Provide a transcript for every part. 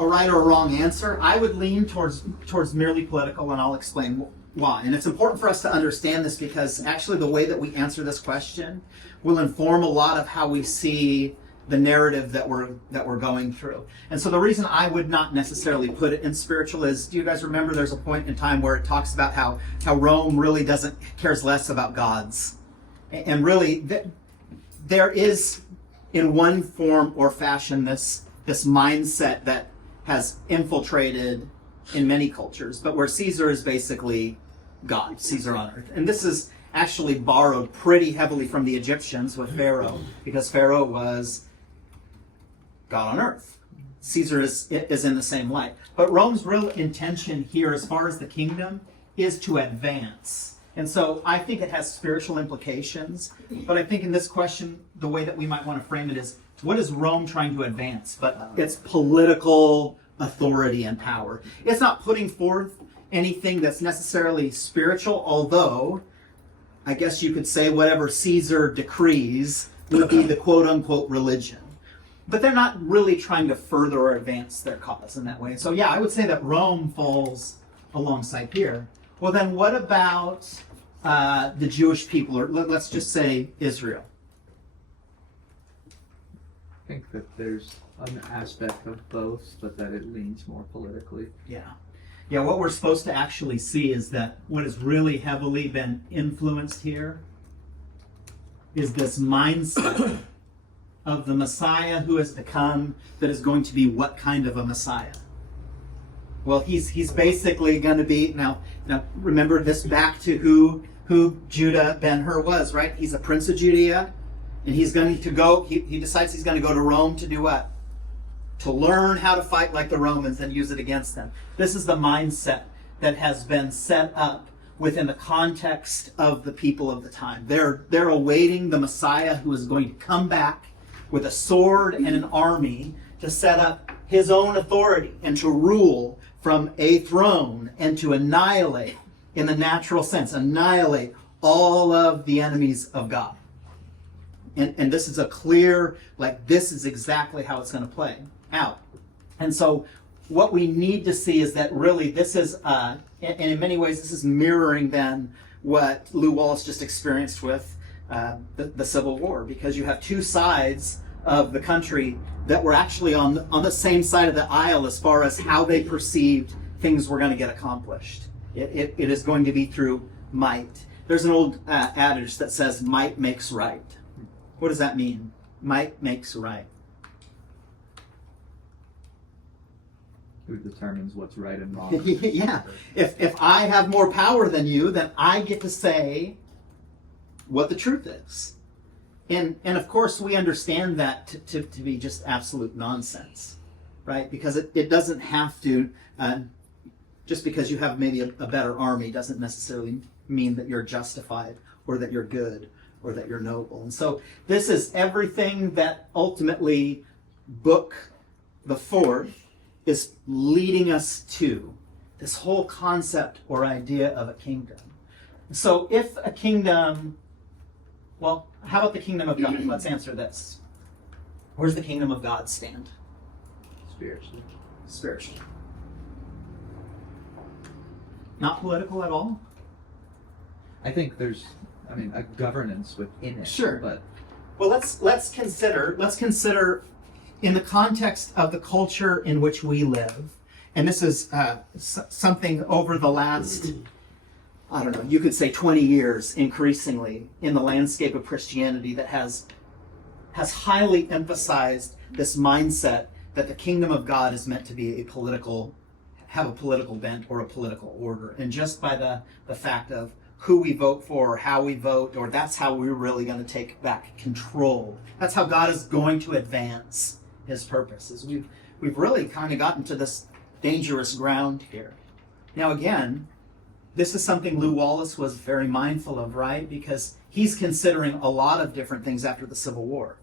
a right or a wrong answer. I would lean towards merely political, and I'll explain why. And it's important for us to understand this because actually the way that we answer this question will inform a lot of how we see the narrative that we're going through. And so the reason I would not necessarily put it in spiritual is, do you guys remember there's a point in time where it talks about how Rome really cares less about gods? And really there is in one form or fashion this mindset that has infiltrated in many cultures, but where Caesar is basically God, Caesar on earth. And this is actually borrowed pretty heavily from the Egyptians with Pharaoh, because Pharaoh was God on earth. Caesar is in the same light. But Rome's real intention here, as far as the kingdom, is to advance. And so I think it has spiritual implications. But I think in this question, the way that we might want to frame it is, what is Rome trying to advance? But it's political authority and power. It's not putting forth anything that's necessarily spiritual, although I guess you could say whatever Caesar decrees would be the quote-unquote religion. But they're not really trying to further or advance their cause in that way. So yeah, I would say that Rome falls alongside here. Well, then what about the Jewish people, or let's just say Israel? I think that there's an aspect of both, but that it leans more politically. Yeah, what we're supposed to actually see is that what has really heavily been influenced here is this mindset of the Messiah who is to come, that is going to be what kind of a Messiah? Well, he's basically going to be, now remember this back to who Judah Ben-Hur was, right? He's a prince of Judea, and he's going to go, he decides he's going to go to Rome to do what? To learn how to fight like the Romans and use it against them. This is the mindset that has been set up within the context of the people of the time. They're awaiting the Messiah who is going to come back with a sword and an army to set up his own authority and to rule from a throne and to annihilate, in the natural sense, annihilate all of the enemies of God. And this is a clear, this is exactly how it's going to play out. And so what we need to see is that really this is, and in many ways this is mirroring then what Lew Wallace just experienced with the Civil War, because you have two sides of the country that were actually on the same side of the aisle as far as how they perceived things were going to get accomplished. It is going to be through might. There's an old adage that says might makes right. What does that mean? Might makes right. Who determines what's right and wrong? Yeah. If I have more power than you, then I get to say what the truth is. And of course we understand that to be just absolute nonsense, right? Because it doesn't have to, just because you have maybe a better army doesn't necessarily mean that you're justified or that you're good or that you're noble. And so this is everything that ultimately Book the Fourth is leading us to, this whole concept or idea of a kingdom. So if a kingdom, well, how about the kingdom of God? Let's answer this. Where's the kingdom of God stand? Spiritually. Spiritually. Not political at all? I think there's, a governance within it. Sure. But well, let's consider in the context of the culture in which we live, and this is something over the last, I don't know, you could say 20 years increasingly in the landscape of Christianity that has highly emphasized this mindset that the kingdom of God is meant to be have a political bent or a political order. And just by the fact of who we vote for, or how we vote, or that's how we're really going to take back control. That's how God is going to advance his purposes. We've really kind of gotten to this dangerous ground here. Now again, this is something Lew Wallace was very mindful of, right? Because he's considering a lot of different things after the Civil War.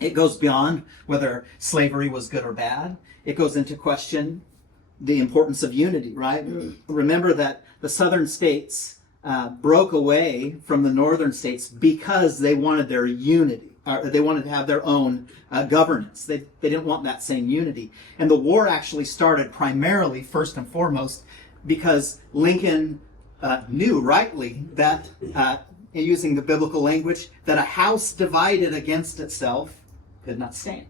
It goes beyond whether slavery was good or bad. It goes into question the importance of unity, right? Remember that the southern states broke away from the northern states because they wanted their unity. they wanted to have their own governance. They didn't want that same unity. And the war actually started primarily, first and foremost, because Lincoln knew rightly that, using the biblical language, that a house divided against itself could not stand.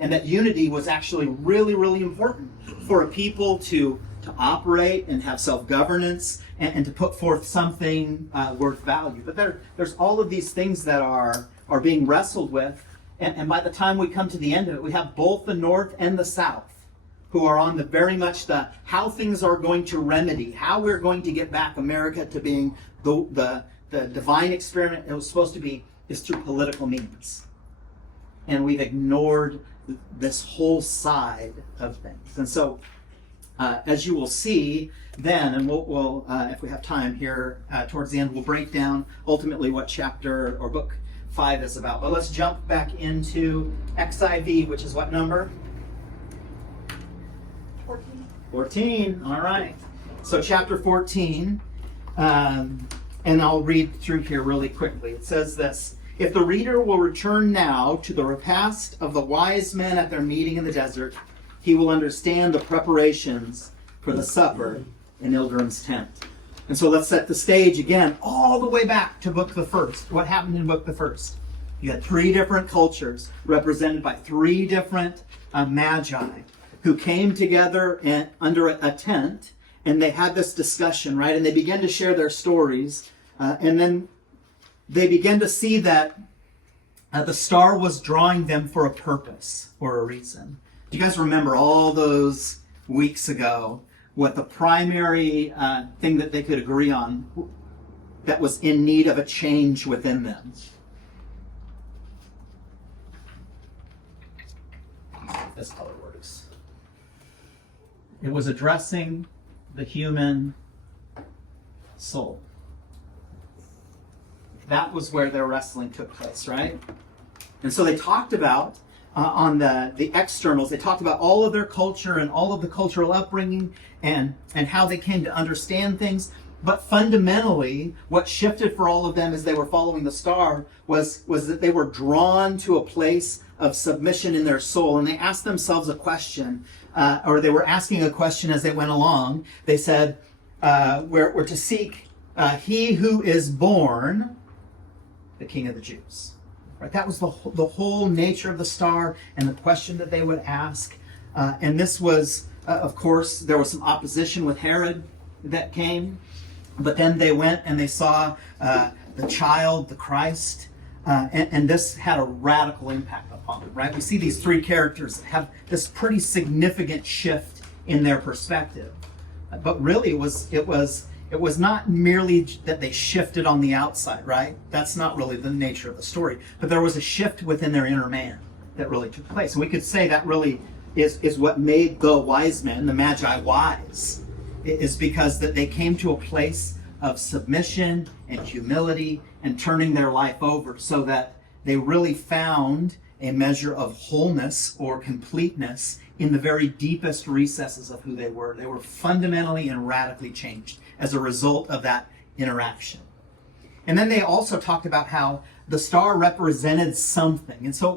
And that unity was actually really, really important for a people to operate and have self-governance and to put forth something worth value. But there's all of these things that are being wrestled with. And by the time we come to the end of it, we have both the North and the South who are on the very much the how things are going to remedy, how we're going to get back America to being the divine experiment it was supposed to be, is through political means. And we've ignored this whole side of things. And so, as you will see then, and we'll if we have time here towards the end, we'll break down ultimately what chapter or book 5 is about. But let's jump back into XIV, which is what number? 14. All right. So chapter 14, and I'll read through here really quickly. It says this: "If the reader will return now to the repast of the wise men at their meeting in the desert, he will understand the preparations for the supper in Ilderim's tent." And so let's set the stage again, all the way back to book the first. What happened in book the first? You had 3 different cultures represented by 3 different Magi who came together under a tent, and they had this discussion, right? And they began to share their stories, and then they began to see that the star was drawing them for a purpose or a reason. Do you guys remember all those weeks ago what the primary thing that they could agree on that was in need of a change within them? This color works. It was addressing the human soul. That was where their wrestling took place, right? And so they talked about, on the externals, they talked about all of their culture and all of the cultural upbringing and how they came to understand things. But fundamentally, what shifted for all of them as they were following the star was that they were drawn to a place of submission in their soul. And they asked themselves a question, or they were asking a question as they went along. They said, we're to seek he who is born the King of the Jews. Right? That was the whole nature of the star and the question that they would ask. And this was, of course, there was some opposition with Herod that came. But then they went and they saw the child, the Christ, and this had a radical impact upon them, right? We see these 3 characters have this pretty significant shift in their perspective. But really, it was not merely that they shifted on the outside, right? That's not really the nature of the story. But there was a shift within their inner man that really took place. And we could say that really is what made the wise men, the Magi, wise. Is because that they came to a place of submission and humility and turning their life over, so that they really found a measure of wholeness or completeness in the very deepest recesses of who they were. They were fundamentally and radically changed as a result of that interaction. And then they also talked about how the star represented something. And so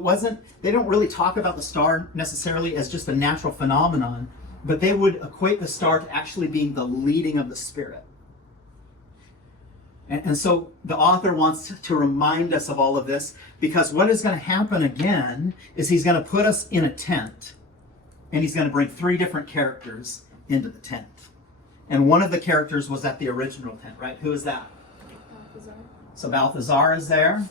they don't really talk about the star necessarily as just a natural phenomenon, but they would equate the star to actually being the leading of the Spirit. And so the author wants to remind us of all of this, because what is going to happen again is he's going to put us in a tent, and he's going to bring 3 different characters into the tent. And one of the characters was at the original tent, right? Who is that? Balthazar. So Balthazar is there.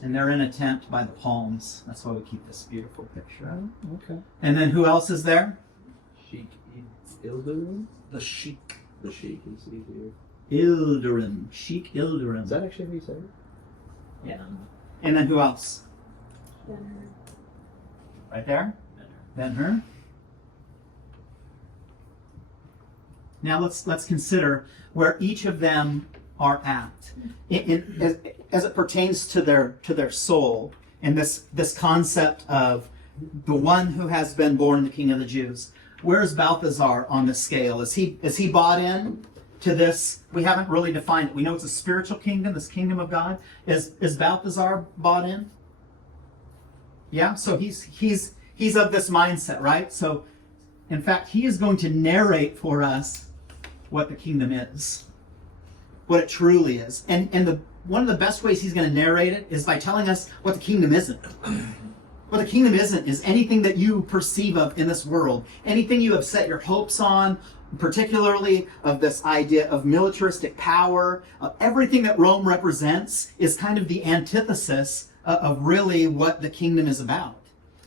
And they're in a tent by the palms. That's why we keep this beautiful picture. Oh, okay. And then who else is there? Sheik Ilderim? The Sheik. The Sheik is easier. Ilderim. Sheik Ilderim. Is that actually how you say it? Yeah. And then who else? Ben-Hur. Right there? Ben-Hur. Now let's consider where each of them are at as it pertains to their soul, and this concept of the one who has been born the King of the Jews. Where is Balthazar on the scale? Is he bought in? to this. We haven't really defined it. We know it's a spiritual kingdom, this kingdom of God. Is Balthazar bought in? Yeah, so he's of this mindset, right? So, in fact, he is going to narrate for us what the kingdom is, what it truly is. And one of the best ways he's going to narrate it is by telling us what the kingdom isn't. What the kingdom isn't is anything that you perceive of in this world, anything you have set your hopes on, particularly of this idea of militaristic power. Everything that Rome represents is kind of the antithesis of really what the kingdom is about.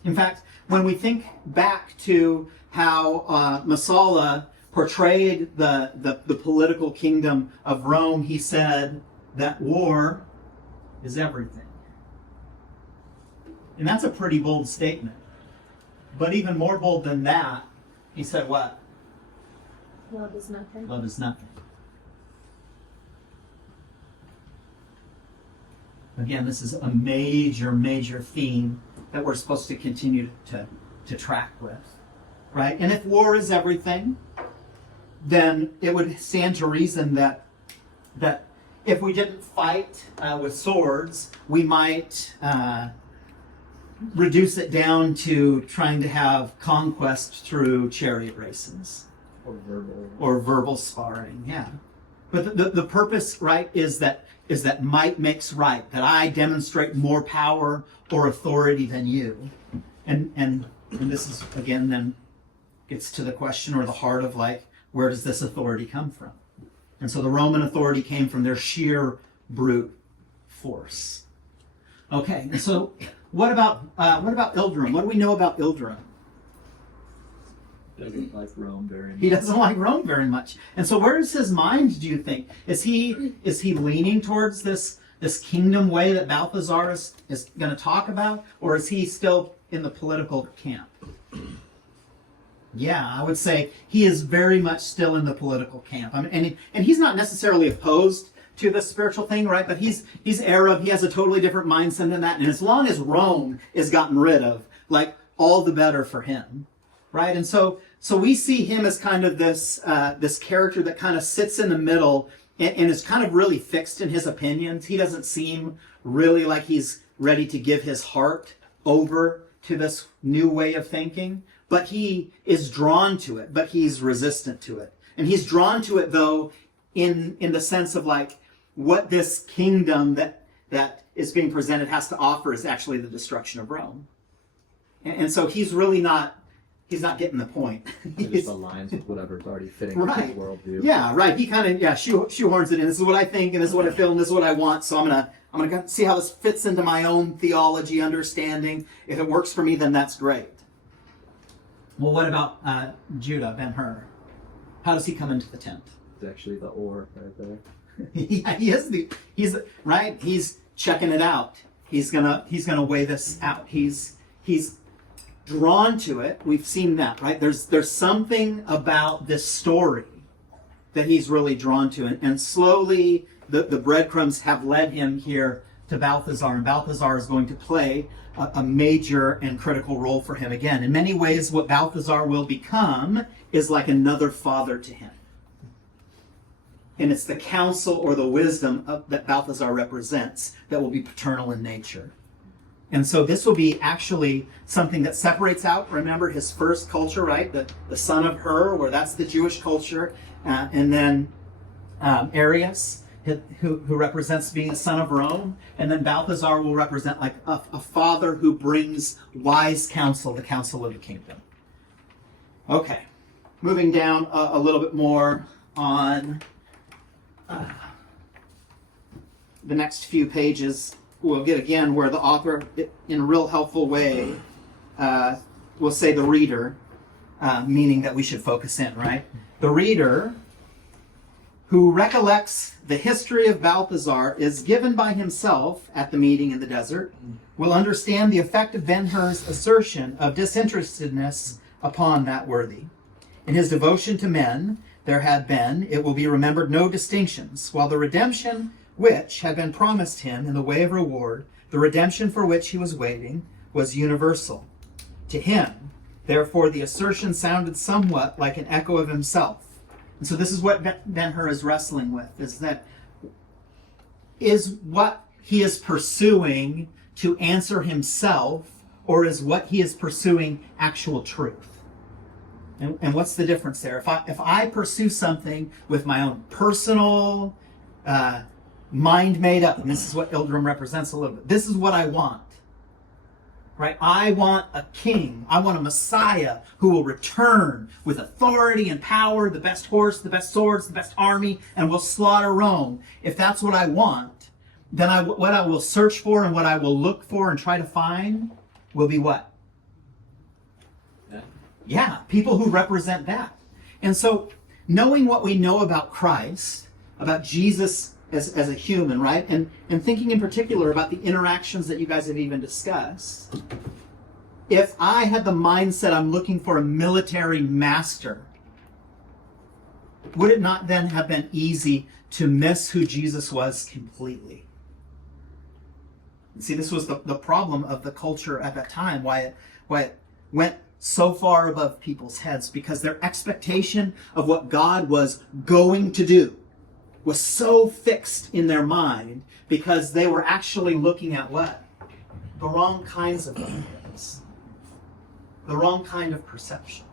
In fact, when we think back to how Messala portrayed the political kingdom of Rome, he said that war is everything. And that's a pretty bold statement. But even more bold than that, he said what? Love is nothing. Love is nothing. Again, this is a major, major theme that we're supposed to continue to track with, right? And if war is everything, then it would stand to reason that if we didn't fight with swords, we might reduce it down to trying to have conquest through chariot races. Or verbal sparring, yeah. But the purpose, right, is that might makes right, that I demonstrate more power or authority than you. And this is, again, then gets to the question or the heart of, like, where does this authority come from? And so the Roman authority came from their sheer brute force. Okay, and so what about Ilderim? What do we know about Ilderim? Doesn't like Rome very much. He doesn't like Rome very much. And so where is his mind, do you think? Is he leaning towards this kingdom way that Balthazar is going to talk about? Or is he still in the political camp? Yeah, I would say he is very much still in the political camp. I mean, and he's not necessarily opposed to the spiritual thing, right? But he's Arab. He has a totally different mindset than that. And as long as Rome is gotten rid of, like, all the better for him, right? And so we see him as kind of this character that kind of sits in the middle and is kind of really fixed in his opinions. He doesn't seem really like he's ready to give his heart over to this new way of thinking, but he is drawn to it, but he's resistant to it. And he's drawn to it, though, in the sense of, like, what this kingdom that is being presented has to offer is actually the destruction of Rome. And so he's really not getting the point. It just aligns with whatever's already fitting with his worldview. Yeah, right. He kind of shoehorns it in. This is what I think, and this is what I feel, and this is what I want. So I'm gonna see how this fits into my own theology understanding. If it works for me, then that's great. Well, what about Judah Ben-Hur? How does he come into the tent? It's actually the or right there. Yeah, he's right. He's checking it out. He's gonna weigh this out. He's drawn to it. We've seen that, right? There's something about this story that he's really drawn to, and slowly the breadcrumbs have led him here to Balthazar, and Balthazar is going to play a major and critical role for him again. In many ways, what Balthazar will become is like another father to him. And it's the counsel or the wisdom that Balthazar represents that will be paternal in nature. And so this will be actually something that separates out, remember, his first culture, right? The son of Hur, where that's the Jewish culture. And then Arius, who represents being a son of Rome. And then Balthazar will represent like a father who brings wise counsel, the counsel of the kingdom. Okay, moving down a little bit more on the next few pages. We'll get again where the author, in a real helpful way, will say the reader, meaning that we should focus in, right? The reader who recollects the history of Balthazar is given by himself at the meeting in the desert, will understand the effect of Ben-Hur's assertion of disinterestedness upon that worthy. In his devotion to men, there had been, it will be remembered, no distinctions, while the redemption which had been promised him in the way of reward, the redemption for which he was waiting, was universal. To him, therefore, the assertion sounded somewhat like an echo of himself, And so this is what Ben-Hur is wrestling with, is what he is pursuing to answer himself, or is what he is pursuing actual truth? And what's the difference there? If I pursue something with my own personal mind made up, and this is what Ilderim represents a little bit, this is what I want. Right? I want a king. I want a Messiah who will return with authority and power, the best horse, the best swords, the best army, and will slaughter Rome. If that's what I want, then what I will search for and what I will look for and try to find will be what? Yeah, people who represent that. And so, knowing what we know about Christ, about Jesus as a human, right? And thinking in particular about the interactions that you guys have even discussed, if I had the mindset I'm looking for a military master, would it not then have been easy to miss who Jesus was completely? See, this was the problem of the culture at that time, why it went so far above people's heads, because their expectation of what God was going to do was so fixed in their mind, because they were actually looking at what? The wrong kinds of things. The wrong kind of perceptions.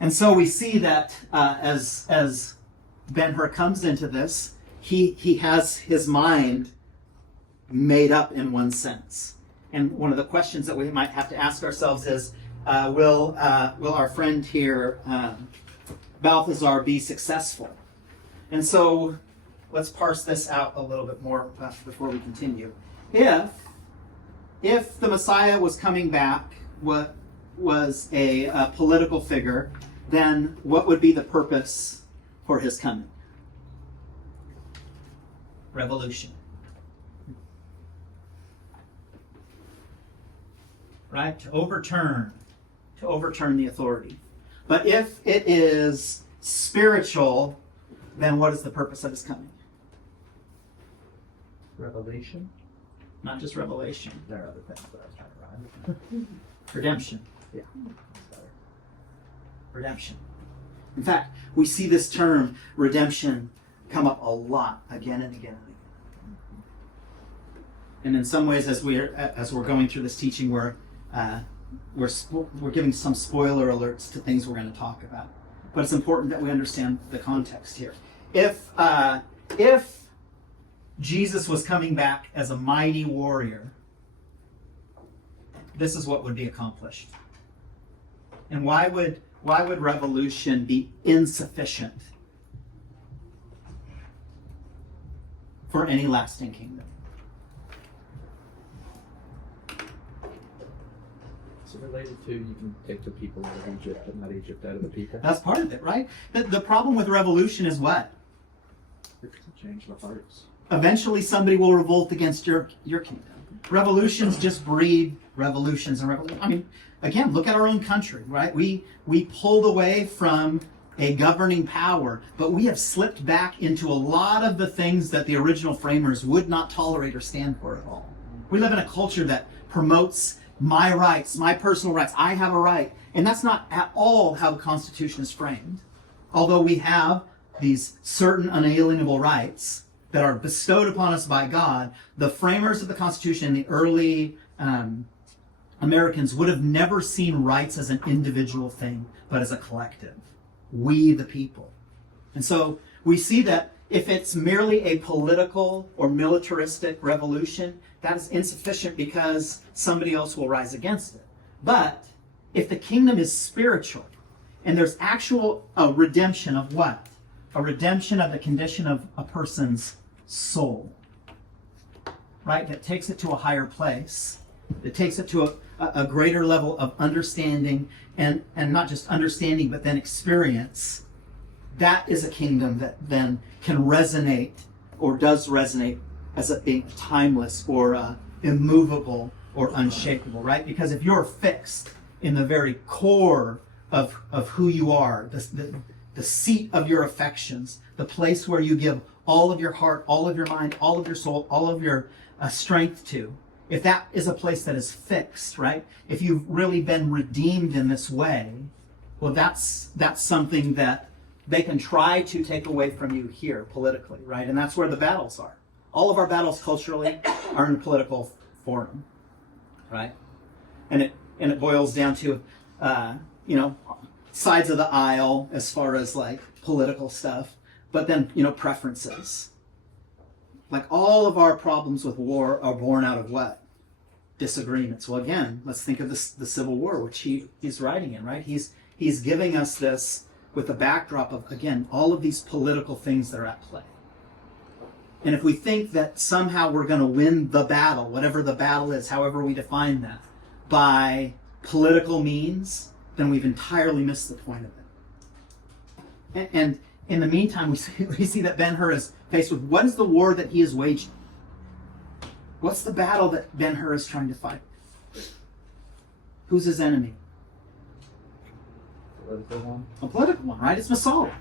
And so we see that as Ben-Hur comes into this, he has his mind made up in one sense. And one of the questions that we might have to ask ourselves is, will our friend here, Balthazar, be successful? And so let's parse this out a little bit more before we continue. If the Messiah was coming back, what was a political figure, then what would be the purpose for his coming? Revolution. Right? To overturn the authority. But if it is spiritual, then what is the purpose of his coming? Revelation? Not just revelation. There are other things that I was trying to rhyme. Redemption. Yeah, that's better. Redemption. In fact, we see this term, redemption, come up a lot again and again and again. And in some ways, as we're going through this teaching, we're giving some spoiler alerts to things we're going to talk about. But it's important that we understand the context here. If Jesus was coming back as a mighty warrior, this is what would be accomplished. And why would revolution be insufficient for any lasting kingdom? So related to, you can take the people out of Egypt, but not Egypt out of the people. That's part of it, right? The problem with revolution is what? It can change the hearts. Eventually somebody will revolt against your kingdom. Revolutions just breed revolutions and revolutions. I mean, again, look at our own country, right? We pulled away from a governing power, but we have slipped back into a lot of the things that the original framers would not tolerate or stand for at all. We live in a culture that promotes my rights, my personal rights. I have a right. And that's not at all how the Constitution is framed. Although we have these certain unalienable rights that are bestowed upon us by God, the framers of the Constitution, the early Americans, would have never seen rights as an individual thing, but as a collective. We, the people. And so we see that if it's merely a political or militaristic revolution, that is insufficient because somebody else will rise against it. But if the kingdom is spiritual, and there's actual redemption of what? A redemption of the condition of a person's soul, right? That takes it to a higher place. It takes it to a greater level of understanding, and not just understanding, but then experience. That is a kingdom that then can resonate, or does resonate, as it being timeless or immovable or unshakable, right? Because if you're fixed in the very core of who you are, the seat of your affections, the place where you give all of your heart, all of your mind, all of your soul, all of your strength to, if that is a place that is fixed, right? If you've really been redeemed in this way, well, that's something that they can try to take away from you here politically, right? And that's where the battles are. All of our battles culturally are in political forum, right? And it boils down to, sides of the aisle as far as like political stuff, but then, preferences. Like all of our problems with war are born out of what? Disagreements. Well, again, let's think of the Civil War, which he's writing in, right? He's giving us this with the backdrop of, again, all of these political things that are at play. And if we think that somehow we're going to win the battle, whatever the battle is, however we define that, by political means, then we've entirely missed the point of it. And in the meantime, we see that Ben-Hur is faced with what is the war that he is waging? What's the battle that Ben-Hur is trying to fight? Who's his enemy? Political one. A political one, right? It's Messiah.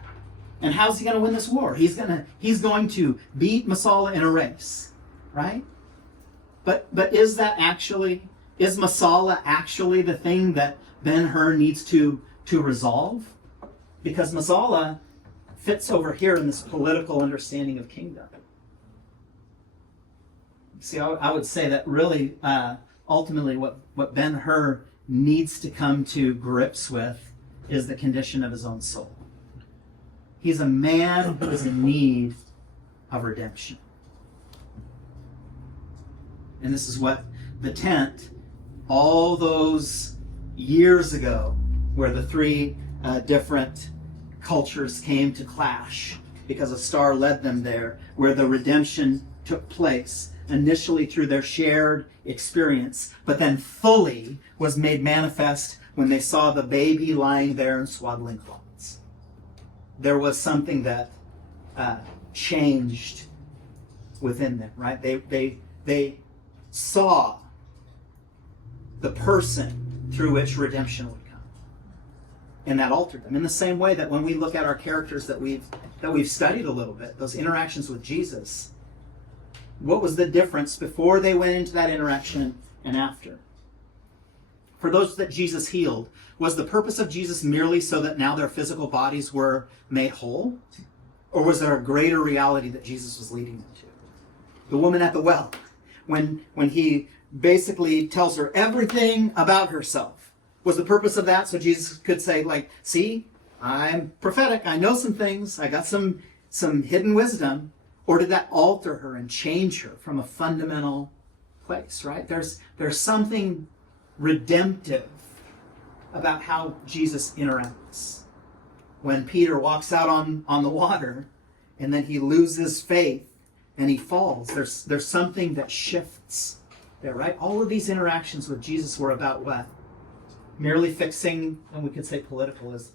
And how's he going to win this war? He's going to beat Messiah in a race, right? But is Messiah actually the thing that Ben-Hur needs to resolve? Because Messiah fits over here in this political understanding of kingdom. See, I would say that really, ultimately, what Ben-Hur needs to come to grips with is the condition of his own soul. He's a man who is in need of redemption. And this is what the tent, all those years ago, where the three different cultures came to clash because a star led them there, where the redemption took place, initially through their shared experience, but then fully was made manifest when they saw the baby lying there in swaddling cloths. There was something that changed within them, right? They saw the person through which redemption would come, and that altered them. In the same way that when we look at our characters that we've studied a little bit, those interactions with Jesus, what was the difference before they went into that interaction and after? For those that Jesus healed, was the purpose of Jesus merely so that now their physical bodies were made whole? Or was there a greater reality that Jesus was leading them to? The woman at the well, when he basically tells her everything about herself, was the purpose of that so Jesus could say, like, see, I'm prophetic, I know some things, I got some hidden wisdom? Or did that alter her and change her from a fundamental place, right? There's something redemptive about how Jesus interacts. When Peter walks out on the water and then he loses faith and he falls, there's something that shifts there, right? All of these interactions with Jesus were about what? Merely fixing, and we could say political, is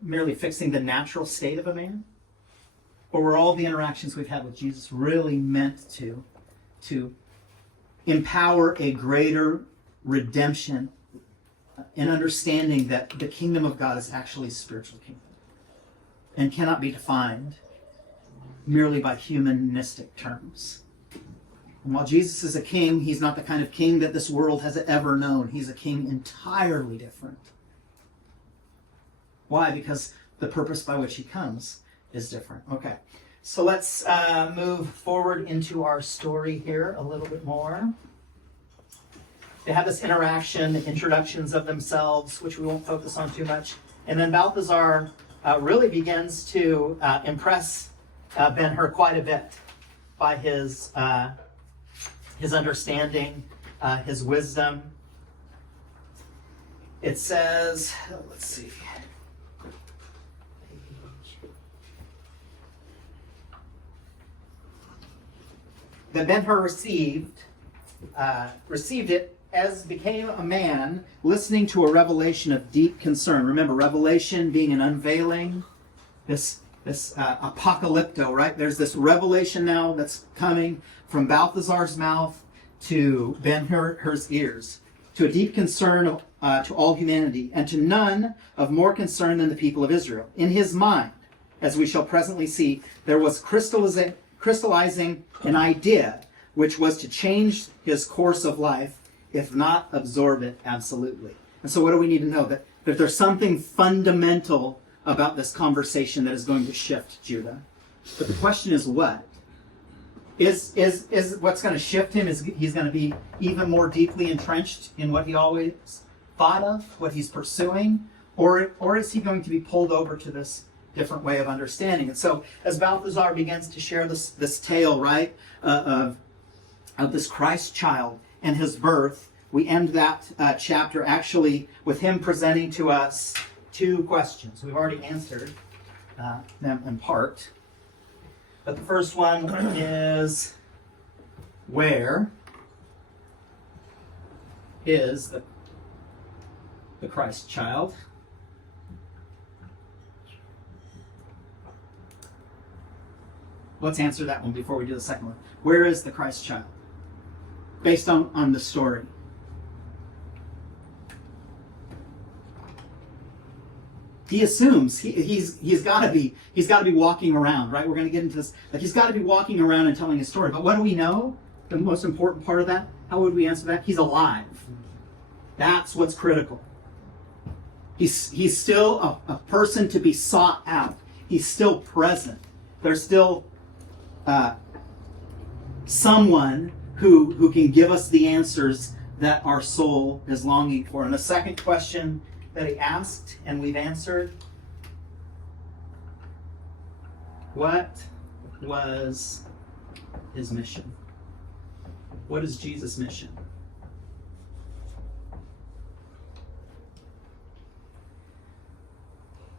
merely fixing the natural state of a man? Or were all the interactions we've had with Jesus really meant to empower a greater redemption and understanding that the kingdom of God is actually a spiritual kingdom and cannot be defined merely by humanistic terms? And while Jesus is a king, he's not the kind of king that this world has ever known. He's a king entirely different. Why? Because the purpose by which he comes is different. Okay, so let's move forward into our story here a little bit more. They have this interaction, introductions of themselves, which we won't focus on too much. And then Balthazar really begins to impress Ben-Hur quite a bit by his understanding, his wisdom. It says, let's see. That Ben-Hur received it as became a man listening to a revelation of deep concern. Remember, revelation being an unveiling, this apocalypto, right? There's this revelation now that's coming from Balthazar's mouth to Ben-Hur's ears, to a deep concern to all humanity, and to none of more concern than the people of Israel. In his mind, as we shall presently see, there was crystallizing an idea which was to change his course of life, if not absorb it absolutely. And so what do we need to know? That there's something fundamental about this conversation that is going to shift Judah. But the question is what? Is what's going to shift him? Is he's going to be even more deeply entrenched in what he always thought of, what he's pursuing? Or is he going to be pulled over to this different way of understanding? And so as Balthazar begins to share this tale, right, of this Christ child and his birth, we end that chapter actually with him presenting to us two questions. We've already answered them in part. But the first one is, where is the Christ child? Let's answer that one before we do the second one. Where is the Christ child? Based on the story. He assumes he's got to be walking around, right? We're going to get into this. Like, he's got to be walking around and telling his story. But what do we know? The most important part of that. How would we answer that? He's alive. That's what's critical. He's still a person to be sought out. He's still present. There's still someone who can give us the answers that our soul is longing for. And the second question that he asked, and we've answered, what was his mission? What is Jesus' mission?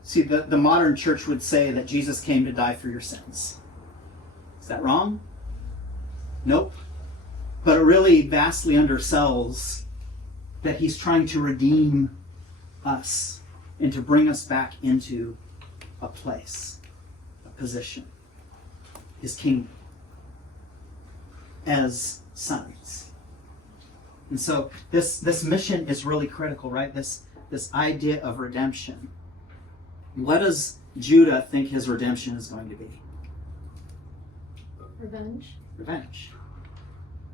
See, the modern church would say that Jesus came to die for your sins. Is that wrong? Nope. But it really vastly undersells that he's trying to redeem us and to bring us back into a place, a position, his kingdom as sons. And so this mission is really critical, right? This idea of redemption. What does Judah think his redemption is going to be? Revenge. Revenge.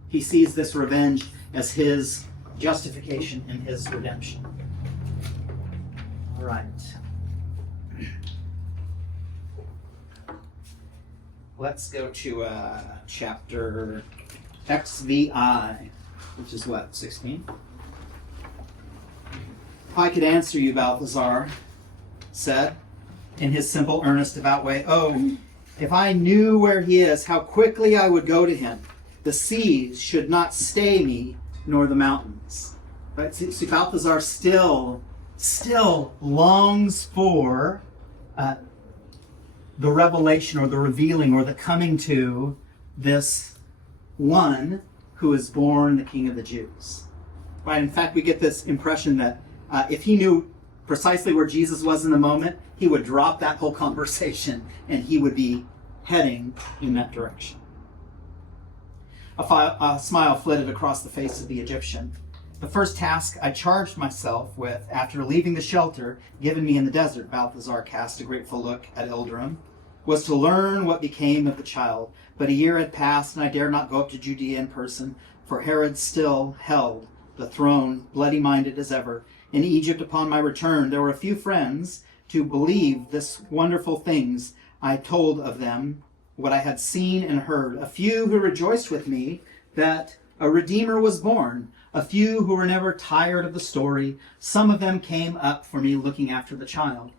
He sees this revenge as his justification and his redemption. All right. Let's go to chapter XVI, which is what, 16? If I could answer you, Balthazar said, in his simple, earnest, devout way, oh, if I knew where he is, how quickly I would go to him. The seas should not stay me, nor the mountains. Right? See, Balthazar still longs for the revelation or the revealing or the coming to this one who is born the King of the Jews. Right? In fact, we get this impression that if he knew precisely where Jesus was in the moment, he would drop that whole conversation and he would be heading in that direction. A smile flitted across the face of the Egyptian. The first task I charged myself with after leaving the shelter given me in the desert, Balthazar cast a grateful look at Ilderim, was to learn what became of the child. But a year had passed, and I dared not go up to Judea in person, for Herod still held the throne, bloody-minded as ever. In Egypt, upon my return, there were a few friends to believe this wonderful things I told of them, what I had seen and heard. A few who rejoiced with me that a Redeemer was born. A few who were never tired of the story. Some of them came up for me looking after the child.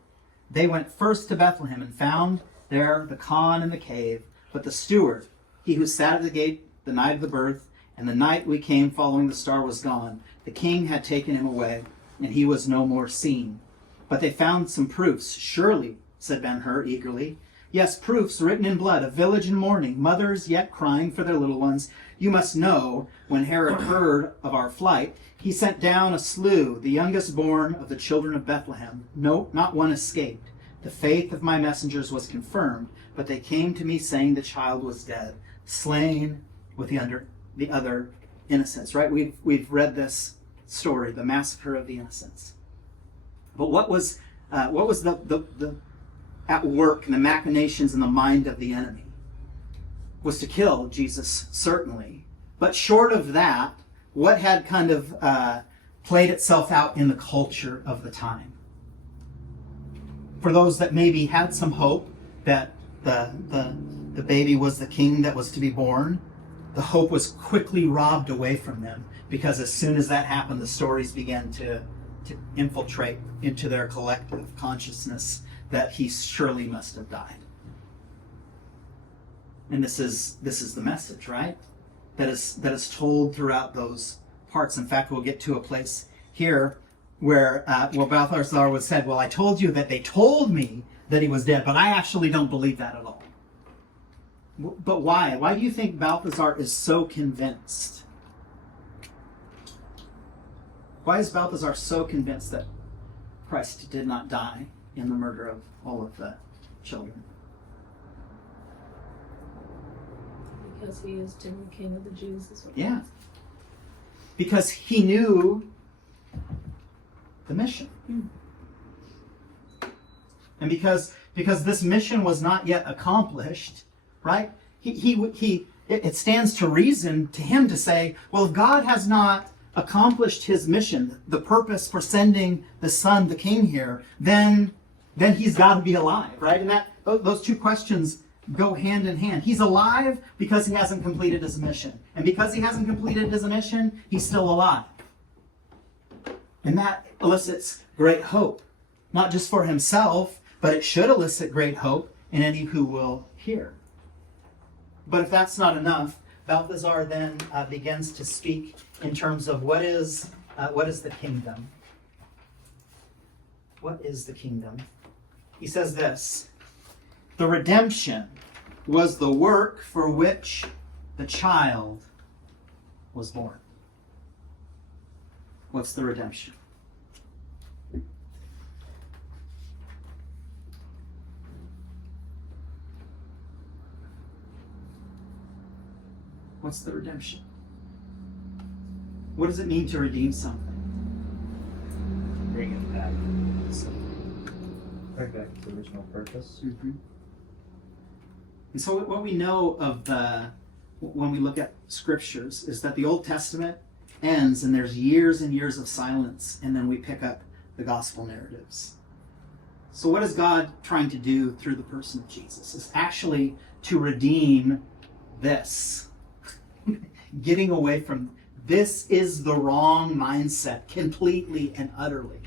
They went first to Bethlehem and found there the Khan in the cave. But the steward, he who sat at the gate the night of the birth, and the night we came following the star, was gone. The king had taken him away, and he was no more seen. But they found some proofs. Surely, said Ben-Hur eagerly. Yes, proofs written in blood, a village in mourning, mothers yet crying for their little ones. You must know, when Herod heard of our flight, he sent down a slew, the youngest born of the children of Bethlehem. No, not one escaped. The faith of my messengers was confirmed, but they came to me saying the child was dead, slain with the other innocents. Right? We've read this story, the massacre of the innocents. But what was the at work and the machinations in the mind of the enemy? Was to kill Jesus, certainly, But short of that, what had kind of played itself out in the culture of the time? For those that maybe had some hope that the baby was the king that was to be born, the hope was quickly robbed away from them, because as soon as that happened, the stories began to infiltrate into their collective consciousness that he surely must have died. And this is the message, right? That is told throughout those parts. In fact, we'll get to a place here where Balthazar was said, well, I told you that they told me that he was dead, but I actually don't believe that at all. But why? Why do you think Balthazar is so convinced? Why is Balthazar so convinced that Christ did not die in the murder of all of the children? Because he is to be king of the Jews. Yeah. Because he knew the mission. And because this mission was not yet accomplished, right? It stands to reason to him to say, well, if God has not accomplished his mission, the purpose for sending the son, the king here, then he's got to be alive, right? And those two questions go hand in hand. He's alive because he hasn't completed his mission. And because he hasn't completed his mission, he's still alive. And that elicits great hope, not just for himself, but it should elicit great hope in any who will hear. But if that's not enough, Balthazar then begins to speak in terms of what is the kingdom. What is the kingdom? He says this: the redemption was the work for which the child was born. What's the redemption? What's the redemption? What does it mean to redeem something? Bring it back. Bring back to the original purpose. Mm-hmm. And so what we know of when we look at scriptures is that the Old Testament ends and there's years and years of silence, and then we pick up the gospel narratives. So what is God trying to do through the person of Jesus? Is actually to redeem this. Getting away from this is the wrong mindset completely and utterly.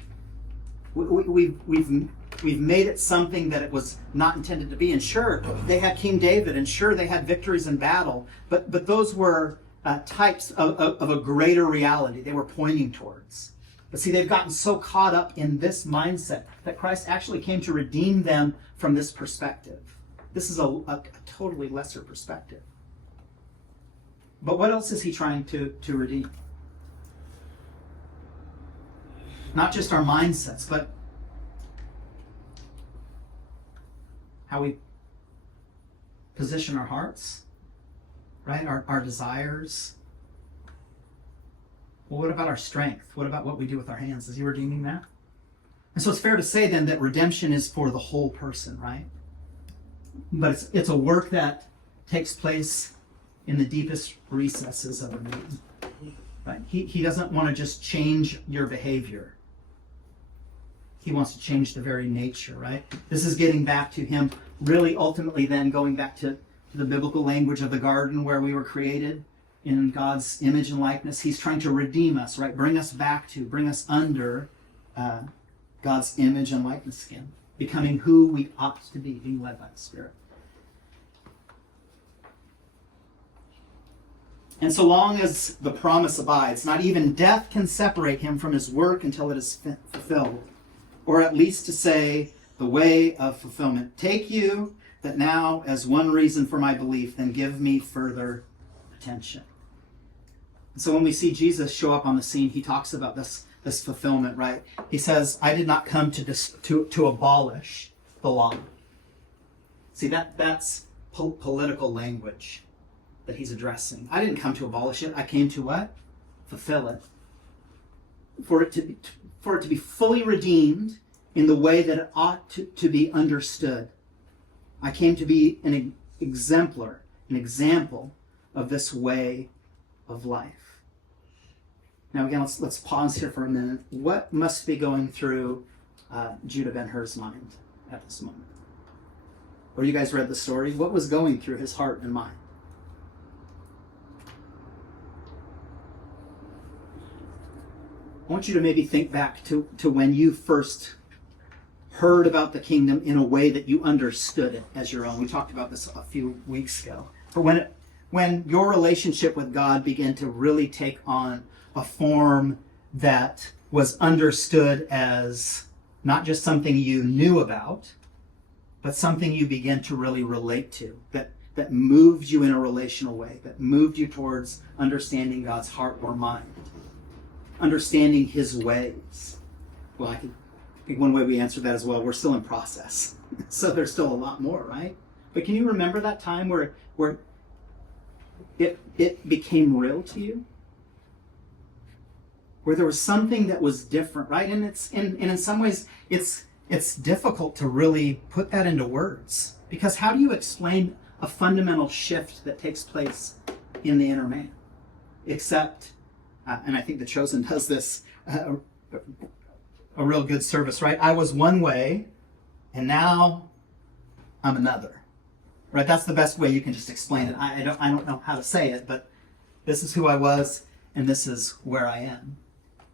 We've made it something that it was not intended to be. And sure, they had King David, and sure, they had victories in battle, but those were types of a greater reality they were pointing towards. But see, they've gotten so caught up in this mindset that Christ actually came to redeem them from this perspective. This is a totally lesser perspective. But what else is he trying to redeem? Not just our mindsets, but how we position our hearts, right? Our desires. Well, what about our strength? What about what we do with our hands? Is he redeeming that? And so it's fair to say then that redemption is for the whole person, right? But it's a work that takes place in the deepest recesses of a being. Right? He doesn't want to just change your behavior. He wants to change the very nature, right? This is getting back to him really ultimately then going back to the biblical language of the garden where we were created in God's image and likeness. He's trying to redeem us, right? Bring us under God's image and likeness again, becoming who we ought to be, being led by the Spirit. And so long as the promise abides, not even death can separate him from his work until it is fulfilled. Or at least to say, the way of fulfillment. Take you that now as one reason for my belief, then give me further attention. And so when we see Jesus show up on the scene, he talks about this fulfillment, right? He says, I did not come to abolish the law. See, that's political language that he's addressing. I didn't come to abolish it. I came to what? Fulfill it. For it to be fully redeemed in the way that it ought to be understood. I came to be an exemplar, an example of this way of life. Now again, let's pause here for a minute. What must be going through Judah Ben-Hur's mind at this moment? Or you guys read the story. What was going through his heart and mind? I want you to maybe think back to when you first heard about the kingdom in a way that you understood it as your own. We talked about this a few weeks ago. But when your relationship with God began to really take on a form that was understood as not just something you knew about, but something you began to really relate to, that moved you in a relational way, that moved you towards understanding God's heart or mind, understanding his ways. Well, I think one way we answer that as well, we're still in process. So there's still a lot more, right? But can you remember that time where it became real to you? Where there was something that was different, right? And in some ways it's difficult to really put that into words, because how do you explain a fundamental shift that takes place in the inner man? Except, and I think The Chosen does this a real good service, right? I was one way, and now I'm another, right? That's the best way you can just explain it. I don't know how to say it, but this is who I was, and this is where I am.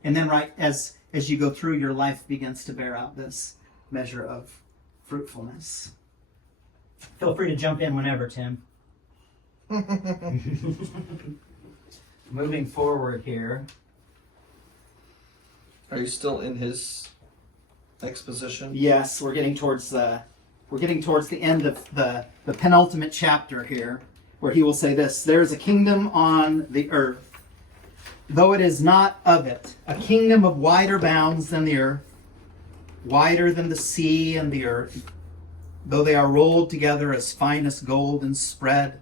And then, right, as you go through, your life begins to bear out this measure of fruitfulness. Feel free to jump in whenever, Tim. Moving forward here. Are you still in his exposition? Yes, we're getting towards the end of the penultimate chapter here, where he will say this: there is a kingdom on the earth, though it is not of it, a kingdom of wider bounds than the earth, wider than the sea and the earth, though they are rolled together as finest gold and spread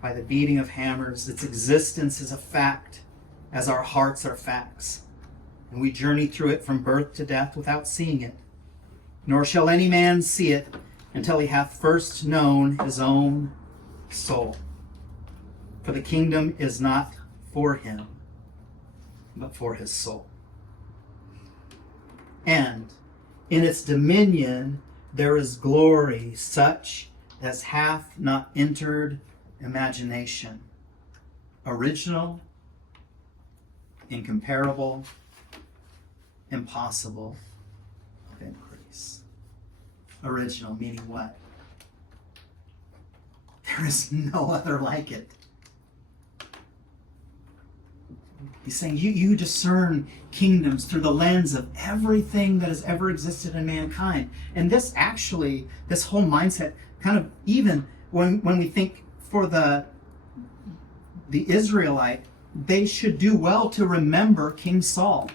by the beating of hammers. Its existence is a fact, as our hearts are facts, and we journey through it from birth to death without seeing it. Nor shall any man see it until he hath first known his own soul. For the kingdom is not for him, but for his soul. And in its dominion there is glory such as hath not entered imagination. Original, incomparable, impossible of increase. Original meaning what? There is no other like it. He's saying you discern kingdoms through the lens of everything that has ever existed in mankind. And this whole mindset, kind of even when we think for the Israelite, they should do well to remember King Saul.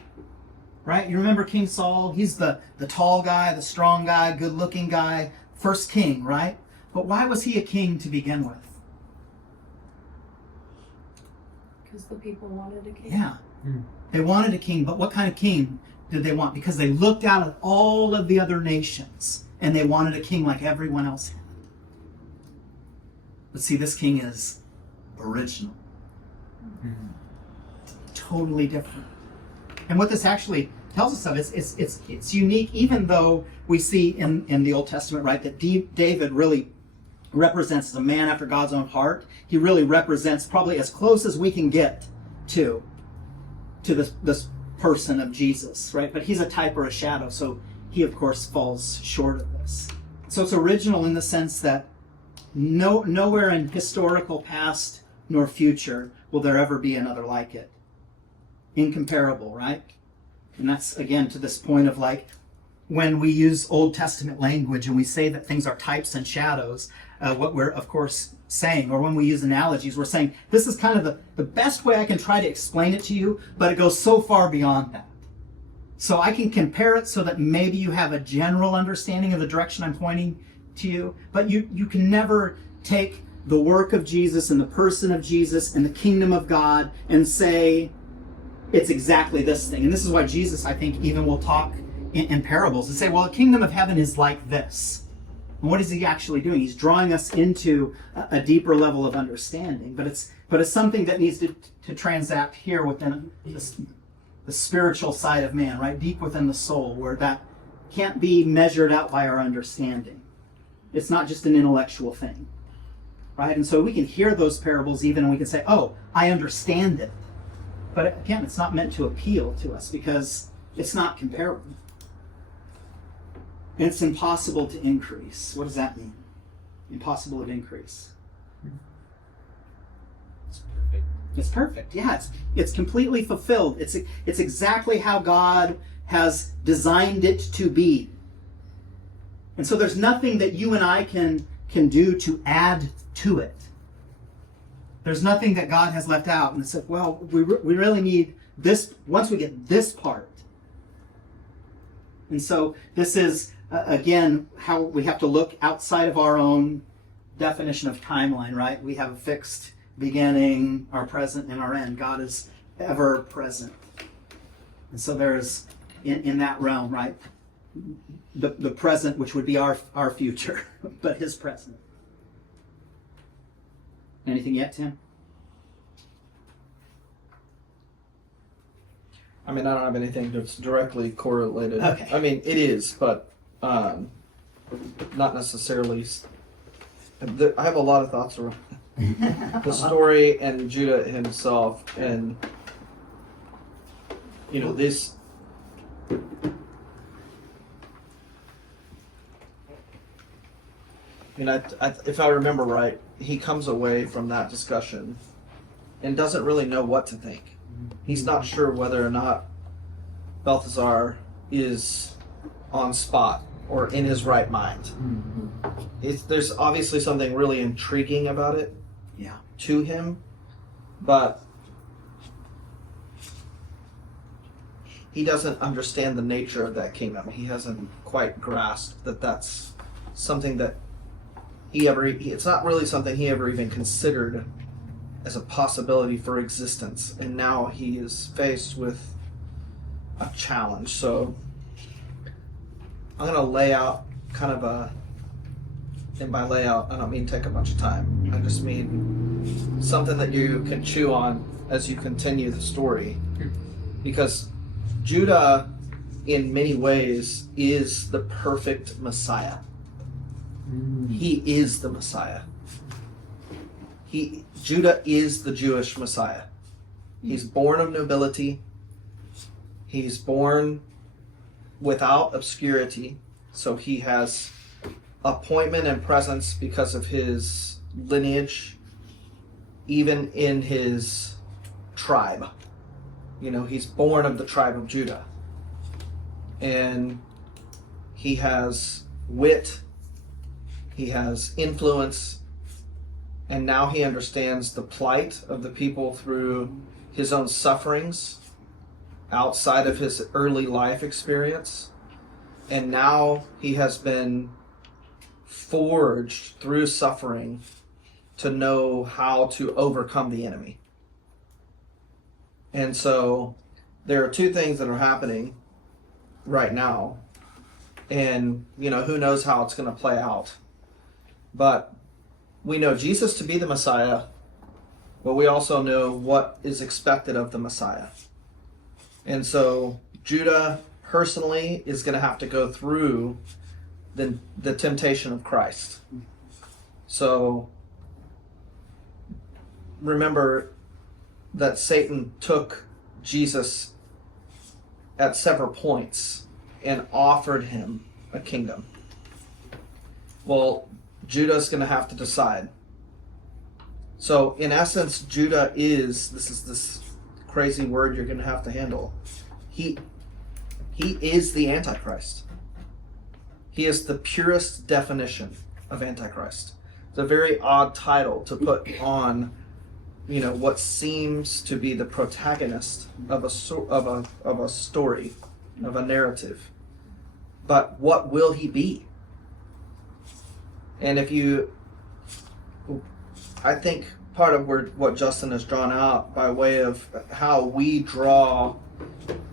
Right? You remember King Saul? He's the tall guy, the strong guy, good-looking guy, first king, right? But why was he a king to begin with? Because the people wanted a king. Yeah. They wanted a king, but what kind of king did they want? Because they looked out at all of the other nations and they wanted a king like everyone else had. But see, this king is original. Totally different. And what this actually tells us of is it's unique, even though we see in the Old Testament, right, that David really represents as a man after God's own heart. He really represents probably as close as we can get to this person of Jesus, right? But he's a type or a shadow, so he of course falls short of this. So it's original in the sense that nowhere in historical past nor future will there ever be another like it. Incomparable, right? And that's again to this point of like when we use Old Testament language and we say that things are types and shadows, what we're of course saying, or when we use analogies, we're saying this is kind of the best way I can try to explain it to you, but it goes so far beyond that. So I can compare it so that maybe you have a general understanding of the direction I'm pointing to you, but you can never take the work of Jesus and the person of Jesus and the kingdom of God and say it's exactly this thing. And this is why Jesus, I think, even will talk in parables and say, well, the kingdom of heaven is like this. And what is he actually doing? He's drawing us into a deeper level of understanding, but it's something that needs to transact here within the spiritual side of man, right? Deep within the soul, where that can't be measured out by our understanding. It's not just an intellectual thing, right? And so we can hear those parables even, and we can say, oh, I understand it. But again, it's not meant to appeal to us because it's not comparable. And it's impossible to increase. What does that mean? Impossible to increase. It's perfect. Yeah, it's completely fulfilled. It's exactly how God has designed it to be. And so there's nothing that you and I can do to add to it. There's nothing that God has left out and said, well, we really need this once we get this part. And so this is, again, how we have to look outside of our own definition of timeline, right? We have a fixed beginning, our present, and our end. God is ever present. And so there's, in that realm, right, the present, which would be our future, but his present. Anything yet, Tim? I mean, I don't have anything that's directly correlated. Okay. I mean, it is, but not necessarily. I have a lot of thoughts around the story and Judah himself, and this. If I remember right, he comes away from that discussion and doesn't really know what to think. He's not sure whether or not Balthazar is on spot or in his right mind. There's obviously something really intriguing about it to him, but he doesn't understand the nature of that kingdom. He hasn't quite grasped that that's something that it's not really something he ever even considered as a possibility for existence, and now he is faced with a challenge. So I'm going to lay out kind of and by layout, I don't mean take a bunch of time. I just mean something that you can chew on as you continue the story. Because Judah, in many ways, is the perfect Messiah. He is the Messiah. Judah is the Jewish Messiah. He's born of nobility. He's born without obscurity. So he has appointment and presence because of his lineage, even in his tribe. He's born of the tribe of Judah. And he has wit, he has influence, and now he understands the plight of the people through his own sufferings outside of his early life experience. And now he has been forged through suffering to know how to overcome the enemy. And so there are two things that are happening right now. And, who knows how it's going to play out. But we know Jesus to be the Messiah, but we also know what is expected of the Messiah. And so Judah personally is going to have to go through the temptation of Christ. So remember that Satan took Jesus at several points and offered him a kingdom. Well, Judah's going to have to decide. So in essence, Judah is this crazy word you're going to have to handle. He is the Antichrist. He is the purest definition of Antichrist. It's a very odd title to put on, what seems to be the protagonist of a story, of a narrative. But what will he be? And I think part of what Justin has drawn out by way of how we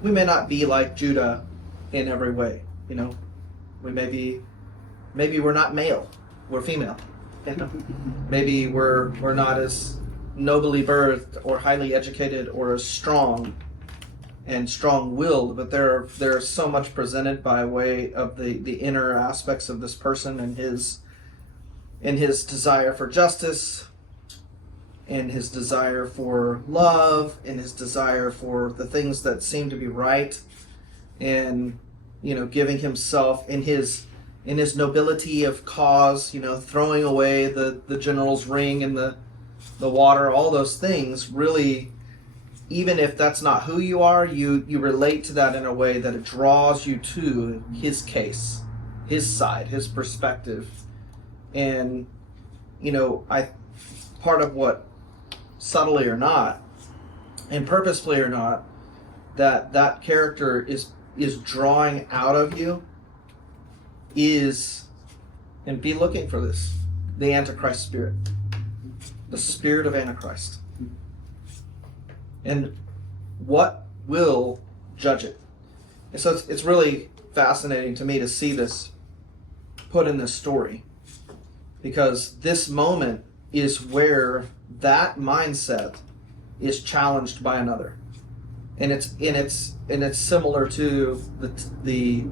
may not be like Judah in every way. We may be maybe we're not male, we're female. Maybe we're not as nobly birthed or highly educated or as strong and strong-willed, but there's so much presented by way of the inner aspects of this person and his desire for justice, and his desire for love, and his desire for the things that seem to be right, and giving himself in his nobility of cause, throwing away the general's ring in the water, all those things really. Even if that's not who you are, you relate to that in a way that it draws you to his case, his side, his perspective. And, part of what, subtly or not, and purposefully or not, that character is drawing out of you is, and be looking for this, the Antichrist spirit. The spirit of Antichrist. And what will judge it? And so it's really fascinating to me to see this put in this story, because this moment is where that mindset is challenged by another, and it's similar to the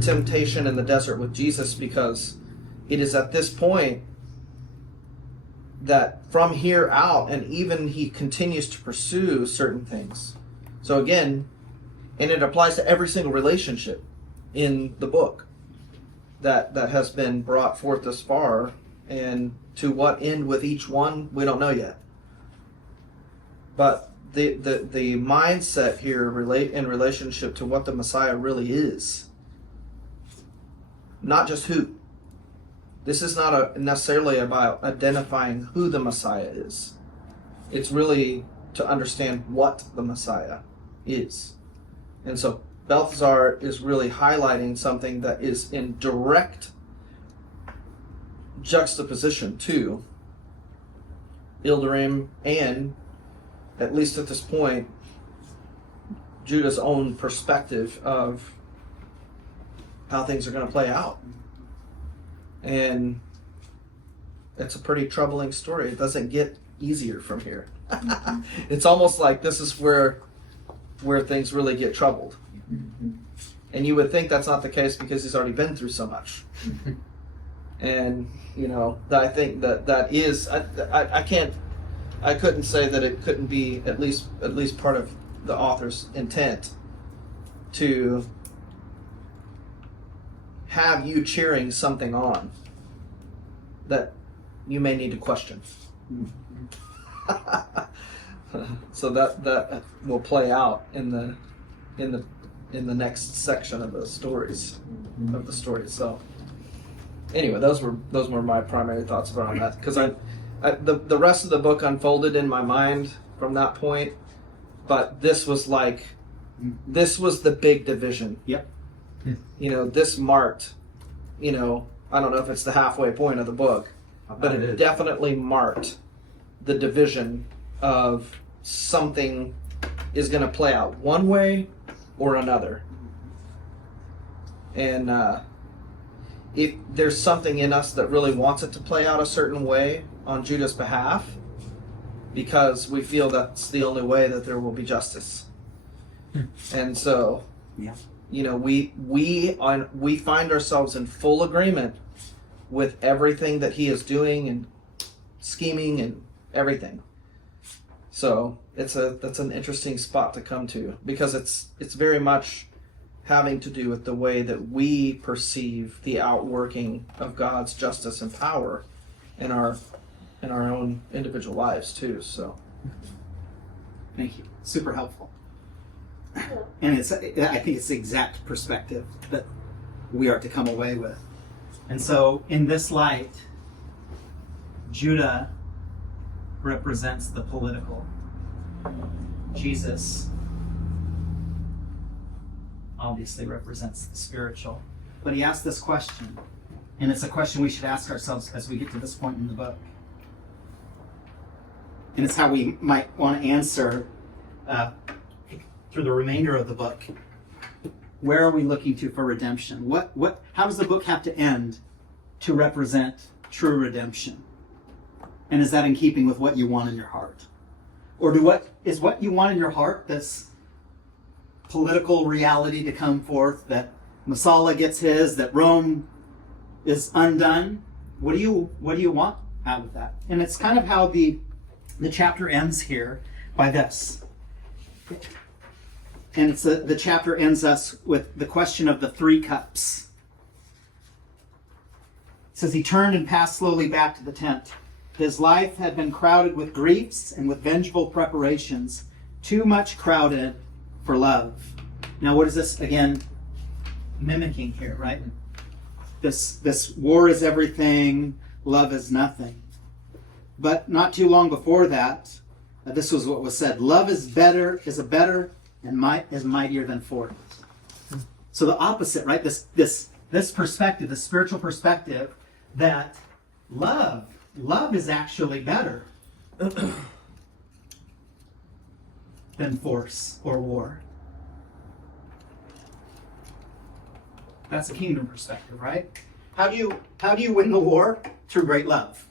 temptation in the desert with Jesus, because it is at this point that from here out, and even he continues to pursue certain things. So again, and it applies to every single relationship in the book that has been brought forth thus far, and to what end with each one, we don't know yet. But the mindset here in relationship to what the Messiah really is, not just who. This is not necessarily about identifying who the Messiah is. It's really to understand what the Messiah is. And so Balthazar is really highlighting something that is in direct juxtaposition to Ilderim and, at least at this point, Judah's own perspective of how things are going to play out. And it's a pretty troubling story. It doesn't get easier from here. It's almost like this is where things really get troubled. And you would think that's not the case because he's already been through so much. And I think that is, I couldn't say that it couldn't be at least part of the author's intent to have you cheering something on that you may need to question. So that will play out in the next section of the stories of the story itself. Anyway, those were my primary thoughts around that, because the rest of the book unfolded in my mind from that point, but this was the big division. Yep. This marked, I don't know if it's the halfway point of the book, but it definitely marked the division of something is going to play out one way or another. And if there's something in us that really wants it to play out a certain way on Judah's behalf, because we feel that's the only way that there will be justice. And so, yeah. We find ourselves in full agreement with everything that he is doing and scheming and everything. So that's an interesting spot to come to, because it's very much having to do with the way that we perceive the outworking of God's justice and power in our own individual lives too. So Thank you. Super helpful. And I think it's the exact perspective that we are to come away with. And so, in this light, Judah represents the political. Jesus obviously represents the spiritual. But he asked this question, and it's a question we should ask ourselves as we get to this point in the book. And it's how we might want to answer through the remainder of the book. Where are we looking to for redemption? How does the book have to end to represent true redemption? And is that in keeping with what you want in your heart? Or is what you want in your heart this political reality to come forth, that Messiah gets his, that Rome is undone? What do you want out of that? And it's kind of how the chapter ends here by this. And it's the chapter ends us with the question of the 3 cups. It says, he turned and passed slowly back to the tent. His life had been crowded with griefs and with vengeful preparations, too much crowded for love. Now, what is this again mimicking here, right? This war is everything, love is nothing. But not too long before that, this was what was said: love is a better and is mightier than force. So the opposite, right? This perspective, the spiritual perspective, that love is actually better than force or war. That's a kingdom perspective, right? How do you win the war? Through great love,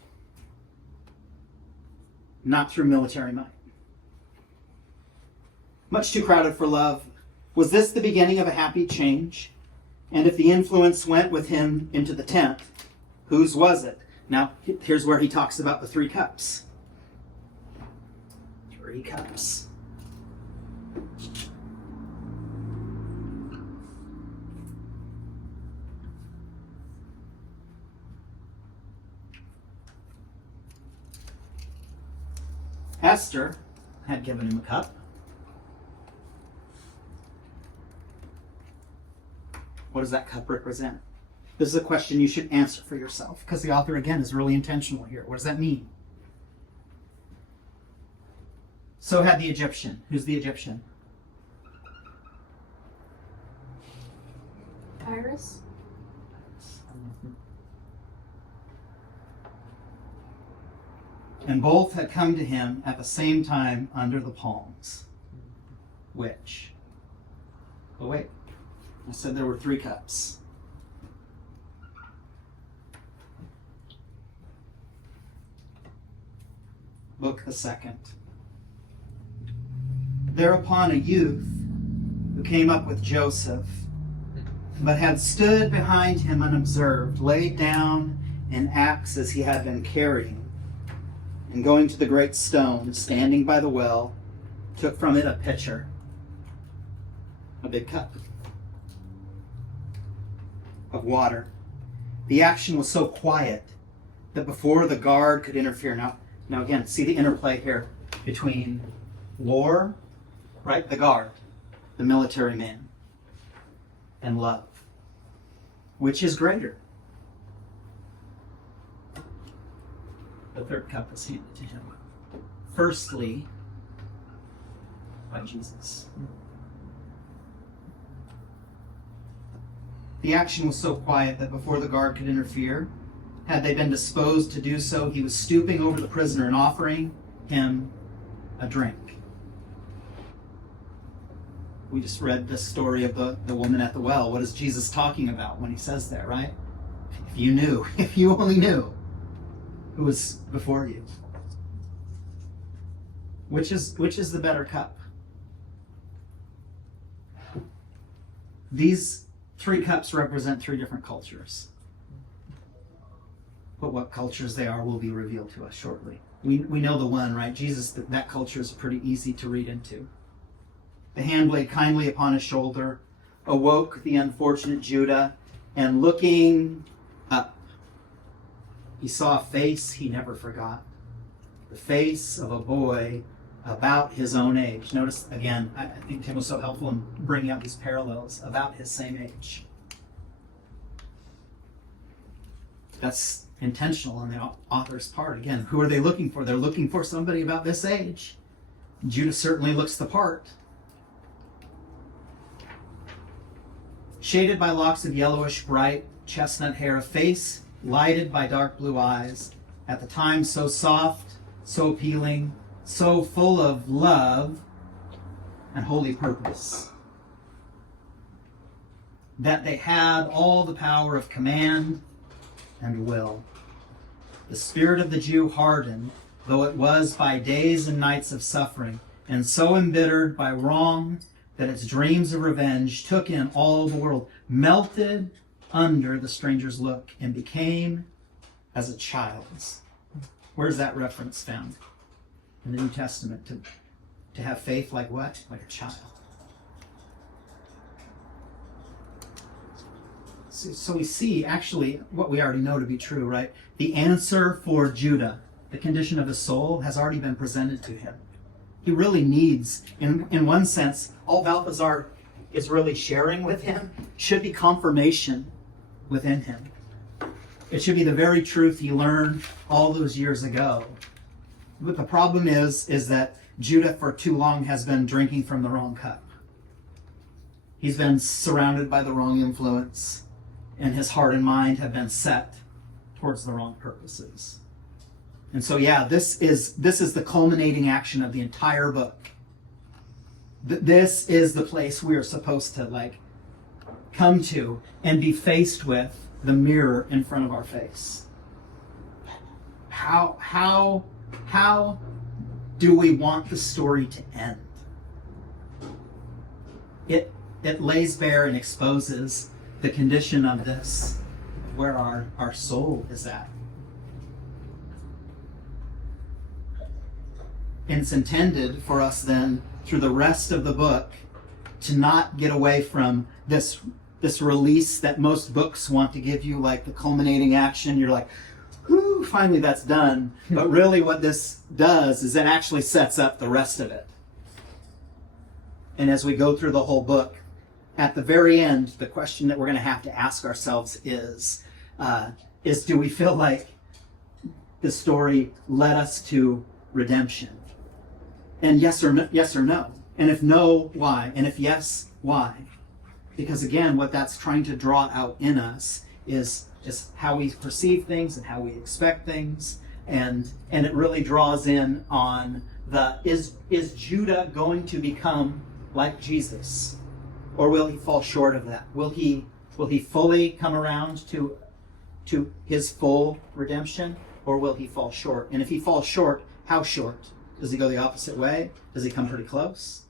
not through military might. Much too crowded for love. Was this the beginning of a happy change? And if the influence went with him into the tent, whose was it? Now, here's where he talks about the 3 cups. 3 cups. Esther had given him a cup. What does that cup represent? This is a question you should answer for yourself, because the author, again, is really intentional here. What does that mean? So had the Egyptian. Who's the Egyptian? Iris? And both had come to him at the same time under the palms. Which? Oh, wait. I said there were 3 cups. Look the second. Thereupon a youth who came up with Joseph, but had stood behind him unobserved, laid down an axe as he had been carrying, and going to the great stone standing by the well, took from it a pitcher, a big cup of water. The action was so quiet that before the guard could interfere. Now again, see the interplay here between war, right, the guard, the military man, and love. Which is greater? The 3rd cup is handed to him. Firstly, by Jesus. The action was so quiet that before the guard could interfere, had they been disposed to do so, he was stooping over the prisoner and offering him a drink. We just read the story of the woman at the well. What is Jesus talking about when he says that, right? If you knew, if you only knew who was before you. Which is the better cup? These 3 cups represent 3 different cultures. But what cultures they are will be revealed to us shortly. We know the one, right? Jesus, that culture is pretty easy to read into. The hand laid kindly upon his shoulder awoke the unfortunate Judah, and looking up, he saw a face he never forgot. The face of a boy about his own age. Notice, again, I think Tim was so helpful in bringing out these parallels, about his same age. That's intentional on the author's part. Again, who are they looking for? They're looking for somebody about this age. Judah certainly looks the part. Shaded by locks of yellowish bright chestnut hair, a face lighted by dark blue eyes, at the time so soft, so appealing, so full of love and holy purpose. that they had all the power of command and will. The spirit of the Jew hardened, though it was by days and nights of suffering, and so embittered by wrong that its dreams of revenge took in all the world, melted under the stranger's look, and became as a child's. Where's that reference found? In the New Testament. To have faith like what? Like a child. So we see actually what we already know to be true, right? The answer for Judah, the condition of his soul, has already been presented to him. He really needs, in one sense, all Balthazar is really sharing with him should be confirmation within him. It should be the very truth he learned all those years ago. But the problem is that Judah for too long has been drinking from the wrong cup. He's been surrounded by the wrong influence, and his heart and mind have been set towards the wrong purposes. And so, yeah, this is the culminating action of the entire book. This is the place we are supposed to come to and be faced with the mirror in front of our face. How do we want the story to end? It lays bare and exposes the condition of this, where our soul is at. And it's intended for us then, through the rest of the book, to not get away from this release that most books want to give you, like the culminating action. You're like, whew, finally that's done. But really what this does is it actually sets up the rest of it. And as we go through the whole book, at the very end, the question that we're going to have to ask ourselves is do we feel like the story led us to redemption? And yes or no. And if no, why? And if yes, why? Because again, what that's trying to draw out in us is how we perceive things and how we expect things. And it really draws in on is Judah going to become like Jesus? Or will he fall short of that? Will he fully come around to his full redemption? Or will he fall short? And if he falls short, how short? Does he go the opposite way? Does he come pretty close?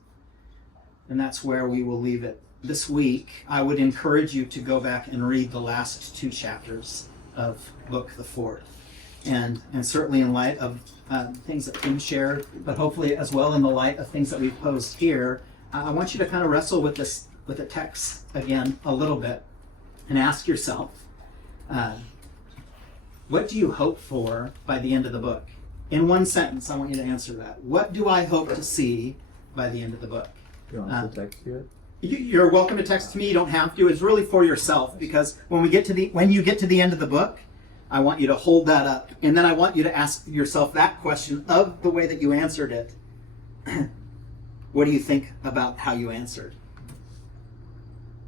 And that's where we will leave it. This week, I would encourage you to go back and read the last 2 chapters of book the 4th. And certainly in light of things that Tim shared, but hopefully as well in the light of things that we've posed here, I want you to kind of wrestle with the text again a little bit and ask yourself, what do you hope for by the end of the book? In one sentence, I want you to answer that. What do I hope to see by the end of the book? You want to text you? You're welcome to text me. You don't have to. It's really for yourself, because when you get to the end of the book, I want you to hold that up, and then I want you to ask yourself that question of the way that you answered it. What do you think about how you answered?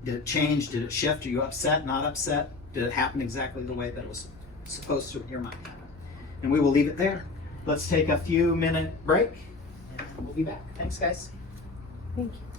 Did it change? Did it shift? Are you upset? Not upset? Did it happen exactly the way that it was supposed to in your mind? And we will leave it there. Let's take a few minute break, and we'll be back. Thanks, guys. Thank you.